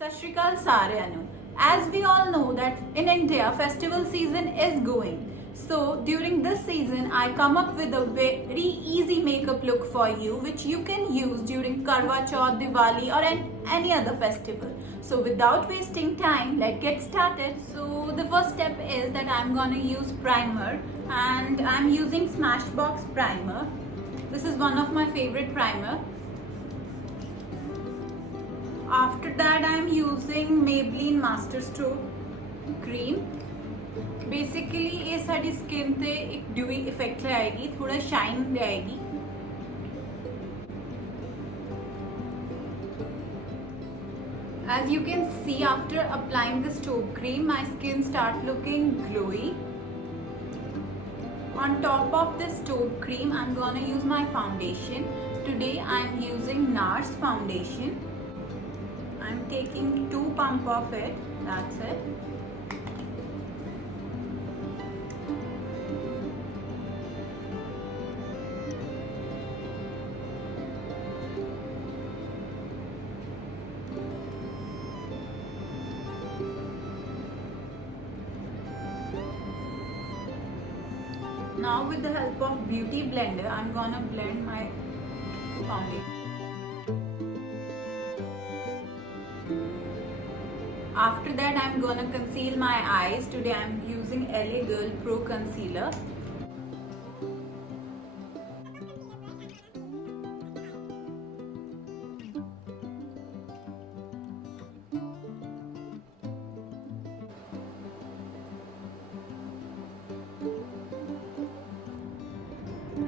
Sat Shri Akal ਸਾਰਿਆਂ ਨੂੰ. As we all know that in India festival season is going. So during this season I come up with a very easy makeup look for you which you can use during Karwa Chauth, Diwali or any other festival. So without wasting time, let's get started. So the first step is that I'm gonna use primer and I'm using Smashbox primer. This is one of my favorite primer. After that I'm using Maybelline Master Stroke cream. Basically ये sari skin पे एक dewy effect लाएगी, थोड़ा shine लाएगी. As you can see, after applying the stroke cream, my skin start looking glowy. On top of this stroke cream, I'm gonna use my foundation. Today I'm using NARS foundation. I'm taking 2 pump of it, that's it. Now with the help of beauty blender, I'm gonna blend my foundation. After that I'm gonna conceal my eyes. Today I'm using LA Girl Pro Concealer.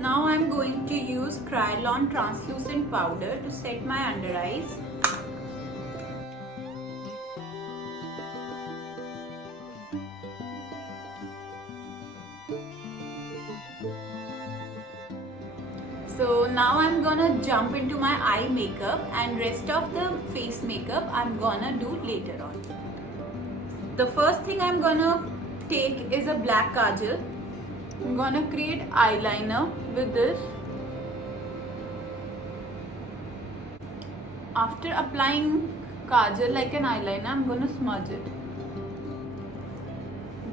Now I'm going to use Kryolan translucent powder to set my under eyes. So now I'm gonna jump into my eye makeup and rest of the face makeup I'm gonna do later on. The first thing I'm gonna take is a black kajal. I'm gonna create eyeliner with this. After applying kajal like an eyeliner, I'm gonna smudge it.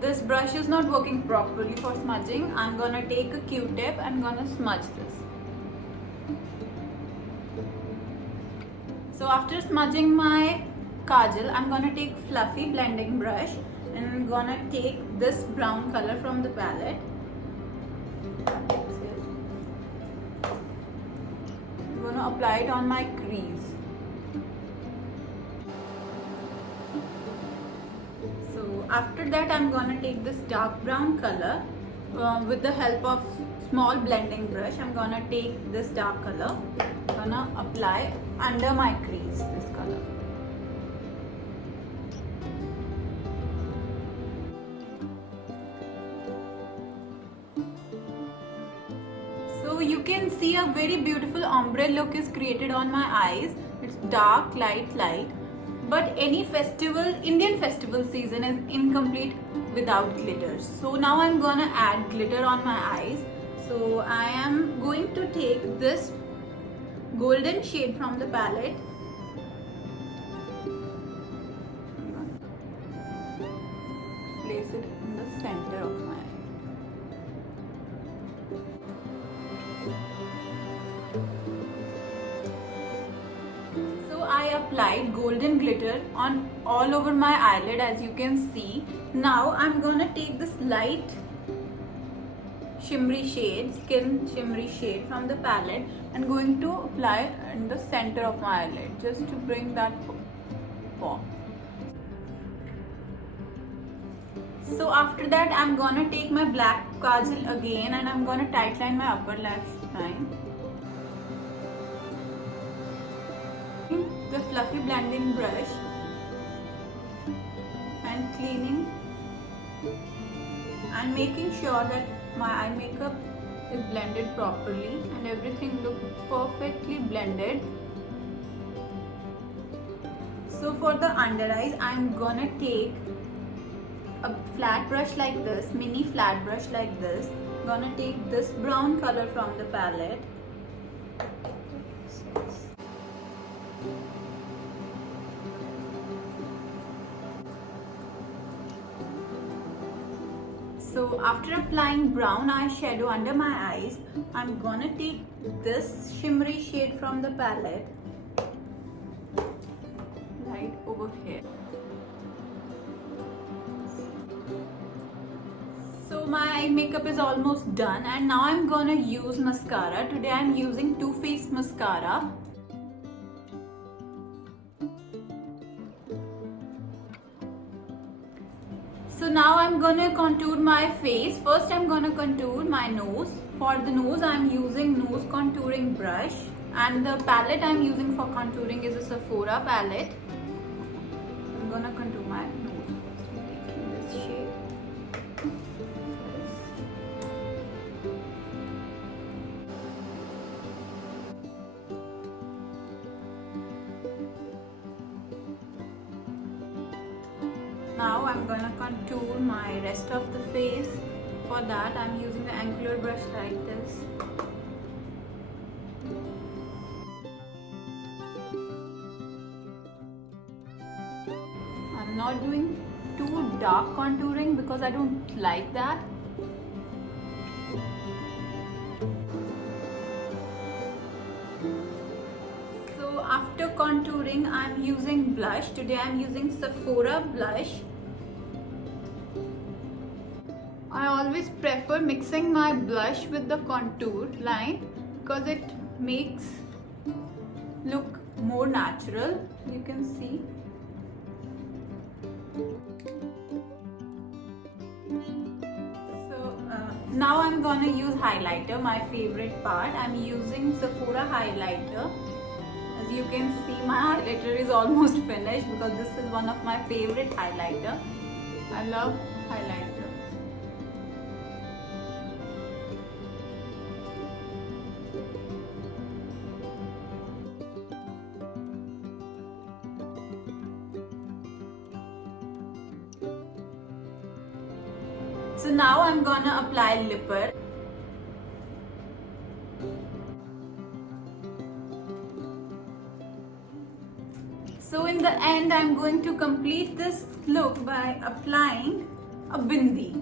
This brush is not working properly for smudging. I'm gonna take a Q-tip and gonna smudge this. So after smudging my kajal, I'm gonna take fluffy blending brush and I'm gonna take this brown color from the palette. I'm gonna apply it on my crease. So after that I'm gonna take this dark brown color with the help of small blending brush. I'm gonna take this dark color, gonna apply under my crease this color. So you can see a very beautiful ombre look is created on my eyes. It's dark, light, light. But any festival, Indian festival season is incomplete without glitters. So now I'm gonna add glitter on my eyes. So I am going to take this golden shade from the palette. Place it in the center of my eye. So I applied golden glitter on all over my eyelid, as you can see. Now I'm gonna take this light shimmery shade, skin shimmery shade from the palette and going to apply in the center of my eyelid just to bring that pop. So after that I'm gonna take my black kajal again and I'm gonna tightline my upper lash line. The fluffy blending brush and cleaning and making sure that my eye makeup is blended properly and everything looks perfectly blended. So for the under eyes, I'm gonna take a flat brush like this, mini flat brush like this. I'm gonna take this brown color from the palette So after applying brown eyeshadow under my eyes, I'm gonna take this shimmery shade from the palette right over here. So my makeup is almost done, and now I'm gonna use mascara. Today I'm using Too Faced mascara. So now I'm gonna contour my face. First I'm gonna contour my nose. For the nose I'm using nose contouring brush, and the palette I'm using for contouring is a Sephora palette. I'm gonna contour my nose first. I'm taking this shade. Now I'm gonna contour my rest of the face. For that I'm using the angular brush like this. I'm not doing too dark contouring because I don't like that. So after contouring I'm using blush. Today I'm using Sephora blush. I always prefer mixing my blush with the contour line because it makes look more natural. You can see. So now I'm gonna use highlighter, my favorite part. I'm using Sephora highlighter. As you can see, my highlighter is almost finished because this is one of my favorite highlighter. I love highlighter. So now I'm gonna apply lipper. So in the end I'm going to complete this look by applying a bindi.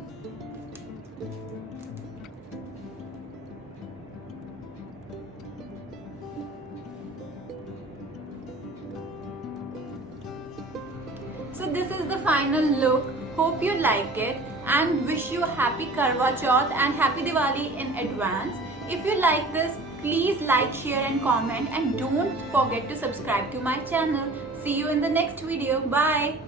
So this is the final look. Hope you like it, and wish you a happy Karwa Chauth and happy Diwali in advance. If you like this, please like, share and comment, and don't forget to subscribe to my channel. See you in the next video. Bye.